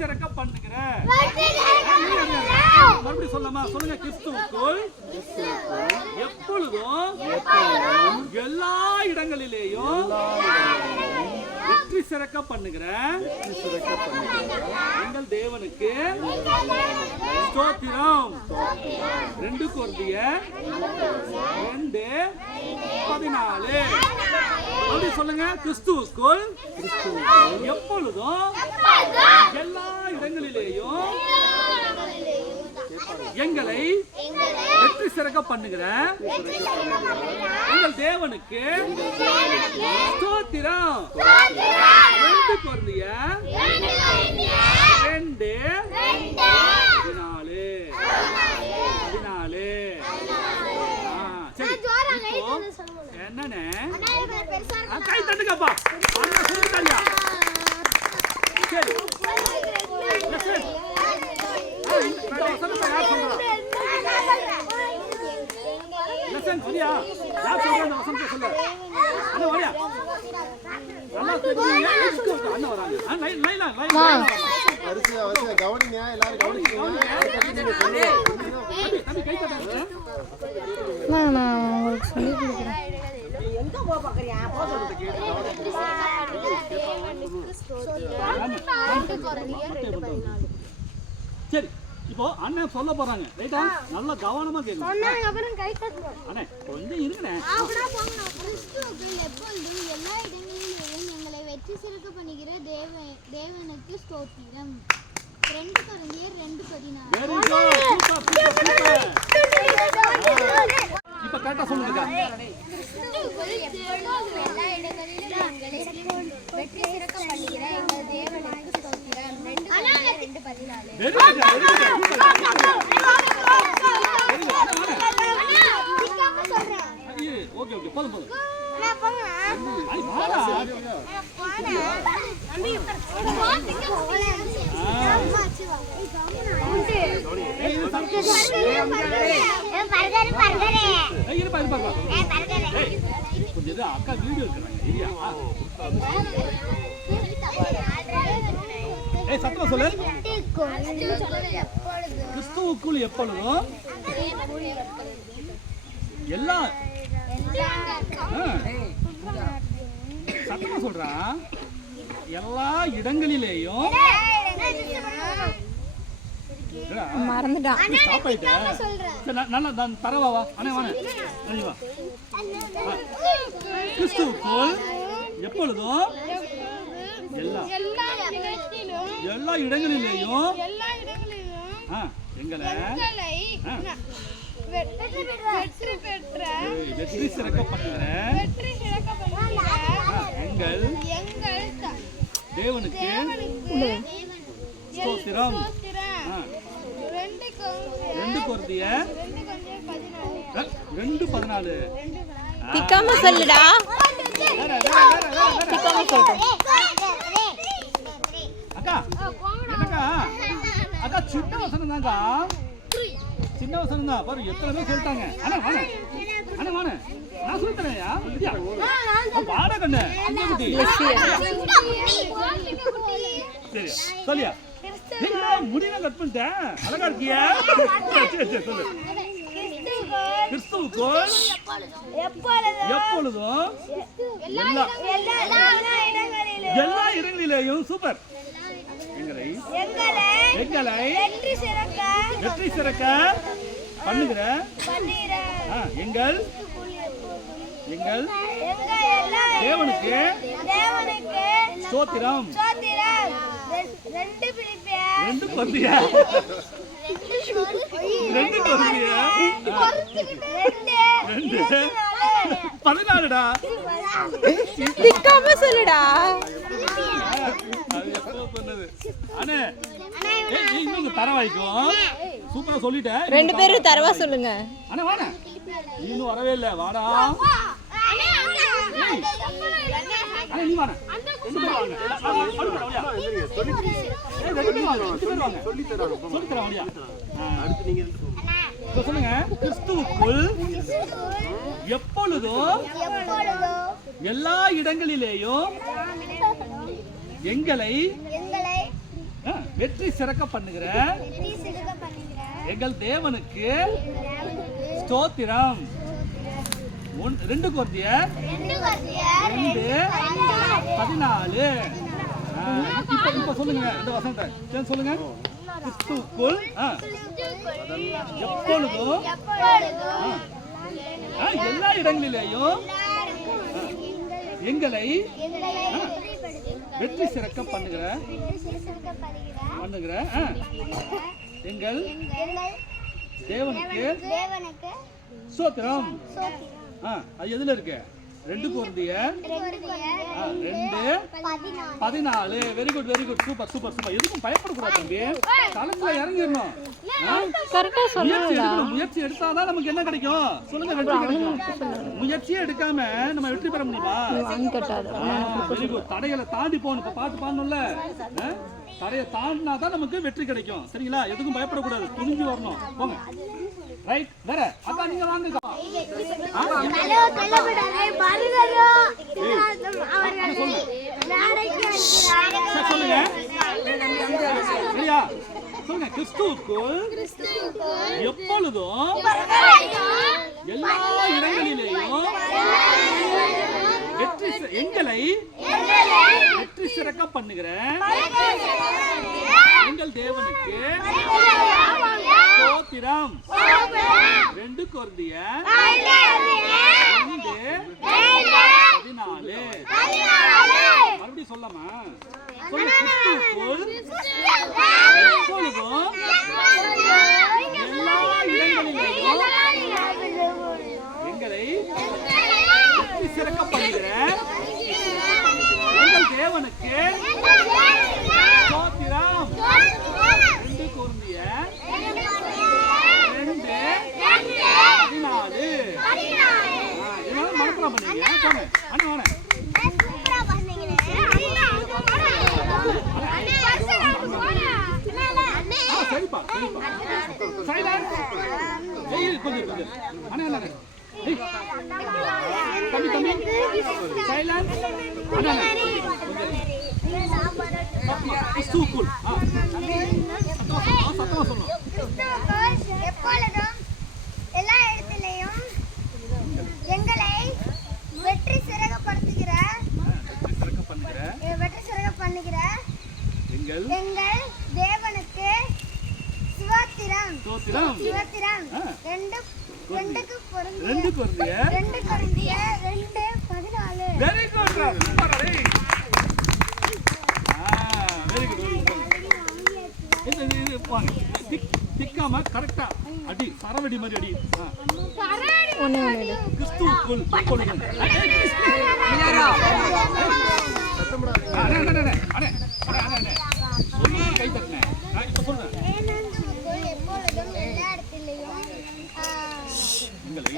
சிறக்க பண்ணுகிற மறுபடியும் சொல்லமா சொல்லுங்க. கிறிஸ்துவுக்குள் எப்பொழுதும் எல்லா இடங்களிலேயும் வெற்றி சிறக்க பண்ணுகிற எங்கள் தேவனுக்கு ஸ்தோத்திரம். 2 கொரிந்தியர் 2:14 அப்படி சொல்லுங்க. கிறிஸ்துவுக்குள் எப்பொழுதும் எல்லா இடங்களிலேயும் எங்களை வெற்றி சிறக்க பண்ணுகிற எங்கள் தேவனுக்கு ஸ்தோத்திரம். 2 கொரிந்தியர் 2:14 சரி. என்னன்னு கை தட்டுங்கப்பா. சரி சரியா? யார் சொல்ற வசனத்தை சொல்லு. அண்ணா வாயா. நல்லா தெரியுங்க. அண்ணா வராங்க. லைன் வரிசையா கவனிங்க. எல்லாரும் கவனிங்க. தம்பி கை தட்டுங்க. நான் உங்களுக்கு சொல்லி கொடுக்குறேன். எங்க போக பார்க்கறியா? போ சொல்றது கேளு. சரி இப்போ அண்ணன் சொல்ல போறாங்க. ரைட்டா? நல்ல கவனமா கேளுங்க. சொன்னாங்க அப்புறம் கை தட்டுங்க. அண்ணே கொஞ்சம் இருங்கண்ணே. கிறிஸ்துவுக்குள் எப்பொழுதும் எல்லா இடங்களிலும் எங்களை வெற்றி சிறக்க பண்ணுகிற தேவனுக்கு ஸ்தோத்திரம். 2 கொரிந்தியர் 2:14 வெரி குட். சூப்பர். இப்ப கரெக்ட்டா சொல்லுங்க. கிறிஸ்துவுக்குள் எப்பொழுதும் எல்லா இடங்களிலும் எங்களை வெற்றி சிறக்க பண்ணுகிற எங்கள் தேவனுக்கு ஸ்தோத்திரம். 2:14 வெரி குட். ஓகே போதும். அக்கா வீடியோ சத்தமா சொல்லு. கிறிஸ்துவுக்குள் எப்பொழுதும் எல்லா சத்தமா சொல்றான். எல்லா இடங்களிலேயும் மறந்துட்டான். ஸ்டாப் ஆயிட்டேன். நல்லா நான் தரவா. அண்ணே வாங்க. வா. கிறிஸ்துவுக்குள் எப்பொழுதும் எல்லா இடங்களிலேயும் எங்களை வெற்றி சிறக்க பண்ணுகிற எங்கள் தேவனுக்கு ஸ்தோத்திரம். 2 கொரிந்தியர் 2:14 திக்காம சொல்லுடா. திக்காம சொல்லு. அக்கா என்னக்கா? அக்கா சின்ன வசனம் தான்க்கா. சின்ன வசனம் தான். பாரு எத்தனை பேர் சொல்லிட்டாங்க. அண்ணா வாண நான் சொல்லித்தரேன்யா. வாடா கண்ணு. சரி சொல்லியா. முடியல கட் பண்ணிட்டேன். அழகா இருக்கியா? சரி சொல்லு. கிறிஸ்துவுக்குள் எப்பொழுதும் எல்லா இடங்களிலேயும் சூப்பர் எங்களை வெற்றி சிறக்க பண்ணுகிற எங்கள் தேவனுக்கு ஸ்தோத்திரம். 2 கொரிந்தியர் 2:14 திக்காம சொல்லுடா. அண்ணே இன்னும் தரவாய்க்கும். சூப்பரா சொல்லிட்டேன். 2 பேரும் தரவா சொல்லுங்க. அண்ணே வாடா. இன்னும் வரவே இல்லை. வாடா. நீ வாடா. சொல்லுங்க. கிறிஸ்துவுக்குள் எப்பொழுதும் எல்லா இடங்களிலேயும் எங்களை வெற்றி சிறக்க பண்ணுகிற எங்கள் தேவனுக்கு ஸ்தோத்திரம். 2 கொரிந்தியர் 2:14. இப்ப சொல்லுங்க இந்த வசனத்தை சொல்லுங்க. கிறிஸ்துவுக்குள் எப்பொழுதும் எல்லா இடங்களிலேயும் எங்களை வெற்றி சிறக்க பண்ணுகிற எங்கள் தேவனுக்கு ஸ்தோத்திரம். அது எதுல இருக்கு? 2 கொரிந்தியர் 2:14. Very good very good, super super super. எதுக்கும் பயப்படக்கூடாது தம்பி, களத்துல இறங்கிடணும். கரெக்டா சொல்லுங்க. முயற்சி எடுத்தாதான் நமக்கு என்ன கிடைக்கும் சொல்லுங்க? வெற்றி கிடைக்கும். முயற்சியே எடுக்காம நம்ம வெற்றி பெற முடியுமா? Very good. தடைகளை தாண்டி போகணும். இப்ப பார்த்து பாடணும்ல, தடையை தாண்டினா தான் நமக்கு வெற்றி கிடைக்கும். சரிங்களா? எதுக்கும் பயப்படக்கூடாது, துணிஞ்சு வரணும். போங்க. ரைட். வேற அக்கா நீங்க வாங்க. சொல்லுங்க சரியா? சொல்லுங்க. கிறிஸ்துவுக்குள் எப்பொழுதும் எல்லா இடங்களிலேயும் எங்களை வெற்றி சிறக்க பண்ணுகிற எங்கள் தேவனுக்கு ஸ்தோத்திரம். 2 கொரிந்தியர் 2:14. மறுபடியும் சொல்லமா? சொல்லுங்க. கிறிஸ்துவுக்குள் எப்பொழுதும் எல்லா இடங்களிலேயும் எங்களை வெற்றி சிறக்க பண்ணுகிற எங்கள் தேவனுக்கு ஸ்தோத்திரம். 2 கொரிந்தியர் 2:14. இதெல்லாம் மனப்பாடம் பண்ணீங்க. போங்க அண்ணா வாங்க. சரிப்பா சரிப்பா. சைலன்ஸ். கொஞ்சம் அண்ணா அண்ணா தம்பி தம்பி சைலன்ஸ். அண்ணா கிறிஸ்துவுக்குள் சத்தமா சொல்லணும். எப்பொழுதும் எல்லா இடத்திலையும் எங்களை வெற்றி சிறக பண்ணுகிற எங்கள் தேவனுக்கு ஸ்தோத்திரம். 2 கொரிந்தியர் 2:14. Very good super. Very good. இது வாங்க. திக்காம கரெக்டா அடி, சரவடி மாதிரி அடி. கிறிஸ்துவுக்குள் எப்பொழுதும் கை தட்டினேன். இப்ப சொல்றேன். எப்பொழுதும் எல்லா இடத்திலையும்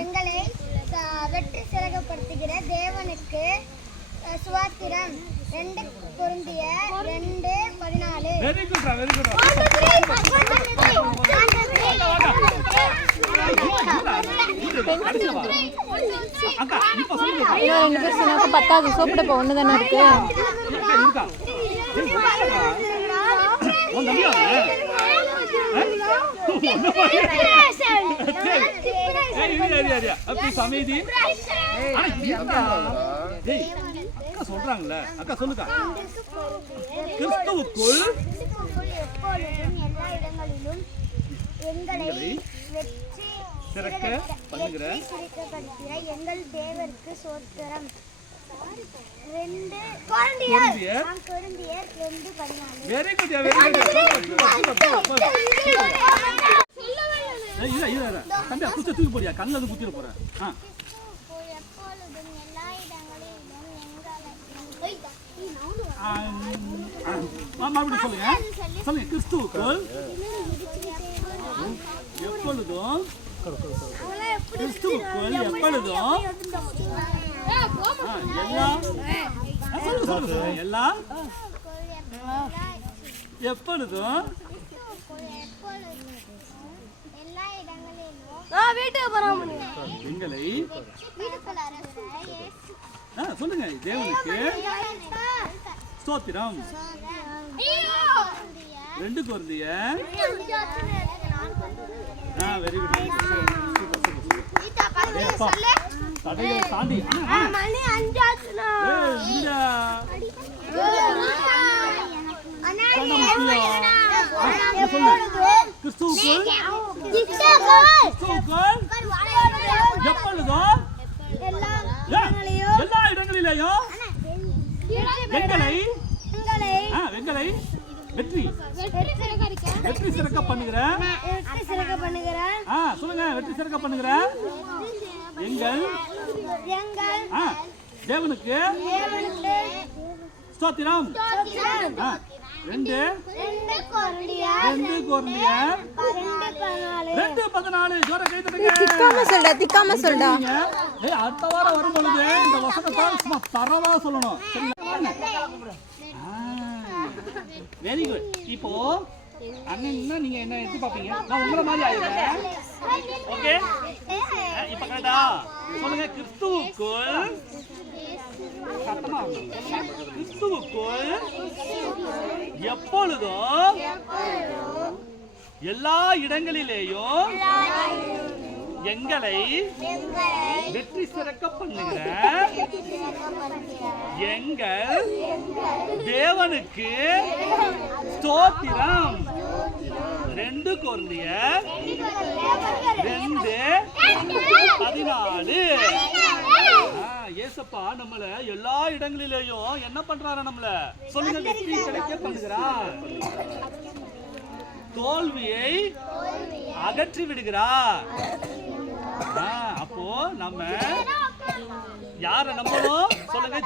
எங்களை வெற்றி சிறகப்படுத்துகிற தேவனுக்கு ஸ்தோத்திரம். 2 கொரிந்தியர் 2:14. Very good very good. அக்கா இப்ப சொல்லுங்க. 2 பேர் சொன்னாக்க 10வது சோப்பிட இப்போ ஒன்று தானே இருக்கு. சமைதி அக்கா சொல்றாங்கல்ல, அக்கா சொல்லுக்கா. கிறிஸ்துவுக்குள் எல்லா இடங்களிலும் எங்களை வெற்றி சிறக்க பண்ணுகிற எங்கள் தேவருக்கு ஸ்தோத்திரம். 2 கொரிந்தியர் 2:14. Very good very good. தம்பி குச்சி தூக்கி போடியா, கண்ணில் வந்து குத்திட போறேன். எப்பொழுதும் எல்லா இடங்களிலும் மறுபடியும் சொல்லுங்க. சொல்லுங்க. கிறிஸ்துவுக்குள் எப்பொழுதும் எல்லாம் எப்பொழுதும் எங்களை சொல்லுங்க. தேவனுக்கு ஸ்தோத்திரம். 2 கொரிந்தியர் வெரி குட் தடையை தாண்டி மணி 5 ஆச்சுனா கிறிஸ்துவுக்குள் எப்பொழுதோ எல்லா இடங்களிலேயும் எங்களை வெற்றி சிறக்க பண்ணுகிற சொல்லுங்க வெற்றி சிறக்க பண்ணுகிற எங்கள் தேவனுக்கு ஸ்தோத்திரம். 2 கொரிந்தியர் 2:14 ஜோர கை தட்டுங்க. திக்காம சொல்டா அடுத்த வாரம் வரும் பொழுது இந்த வசனத்தை சும்மா தரவா சொல்லணும். Very good. இப்போ அண்ணன்னா நீங்க என்ன எதிர்பார்ப்பீங்க? நான் உங்களை மாதிரி ஆயிடுறேன். ஓகே இப்ப கரெக்டா சொல்லுங்க. கிறிஸ்துவுக்குள் எப்பொழுதும் எல்லா இடங்களிலேயும் எங்களை வெற்றி சிறக்க பண்ணுகிற எங்கள் தேவனுக்கு ஸ்தோத்திரம். 2 கொரிந்தியர் 2:14. ஏசப்பா நம்மள எல்லா இடங்களிலேயும் என்ன பண்றாரு? நம்மள சொல்லுங்க வெற்றி கிடைக்க பண்ணுகிறார். தோல்வியை அகற்றி விடுகிறார். அப்போ நம்ம யார நம்பணும்? சொல்லுங்க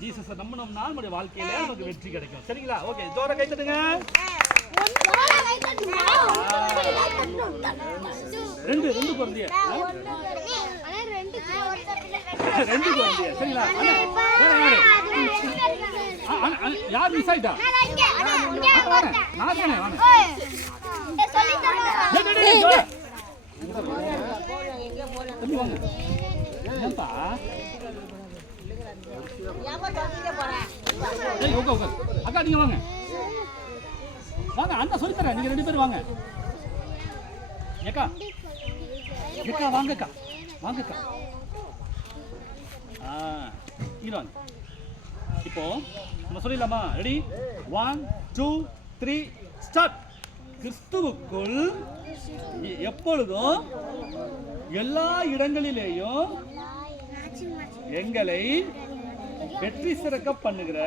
ஜீசஸ் நம்பணும்னா நம்முடைய வாழ்க்கையில நமக்கு வெற்றி கிடைக்கும். சரிங்களா? ஓகே ஜோர கை தட்டுங்க. 2 கொரிந்தியர் 2 கொரிந்தியர். சரிங்களா? யார் மிஸ் ஆயிட்டா? நான் தானே வாங்க. ஏன்பா அக்கா நீங்க வாங்க வாங்க அண்ணா சொல்லித்தரேன். நீங்க 2 பேரும் வாங்க. ஏக்கா வாங்கக்கா வாங்கக்கா. ஹீரோன் இப்போ நம்ம சொல்லிடலாமா? Ready 1 2 3 start. கிறிஸ்துவுக்குள் எப்பொழுதும் எல்லா இடங்களிலேயும் எங்களை வெற்றி சிறக்க பண்ணுகிற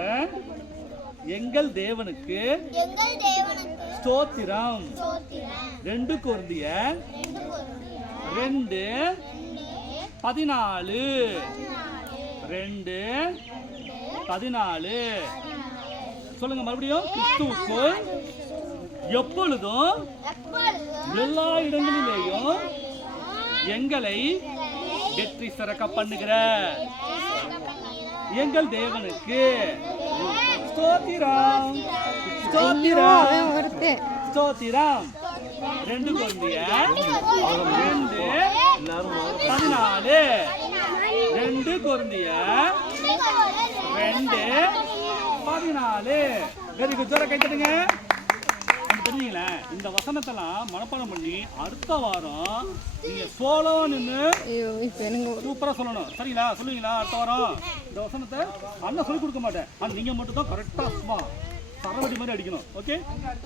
எங்கள் தேவனுக்கு ஸ்தோத்திரம். 2 கொரிந்தியர் 2:14. 2:14 சொல்லுங்க மறுபடியும். கிறிஸ்துவுக்குள் எப்பொழுதும் எல்லா இடங்களிலேயும் எங்களை வெற்றி சிறக்க பண்ணுகிற எங்கள் தேவனுக்கு ஸ்தோத்திரம். 2 கொரிந்தியர் 2:14. 2 கொரிந்தியர் 2:14. Very good. ஜோர கை தட்டுங்க. தெரியுங்களா? இந்த வசனத்தெல்லாம் மனப்பாடம் பண்ணி அடுத்த வாரம் நீங்க சோலோ நின்று சூப்பரா சொல்லணும். சரிங்களா? சொல்லுவீங்களா? அடுத்த வாரம் இந்த வசனத்தை அண்ணன் சொல்லி கொடுக்க மாட்டேன். நீங்க மட்டும் தான் கரெக்டா சும்மா சரவடி மாதிரி அடிக்கணும். ஓகே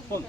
போங்க.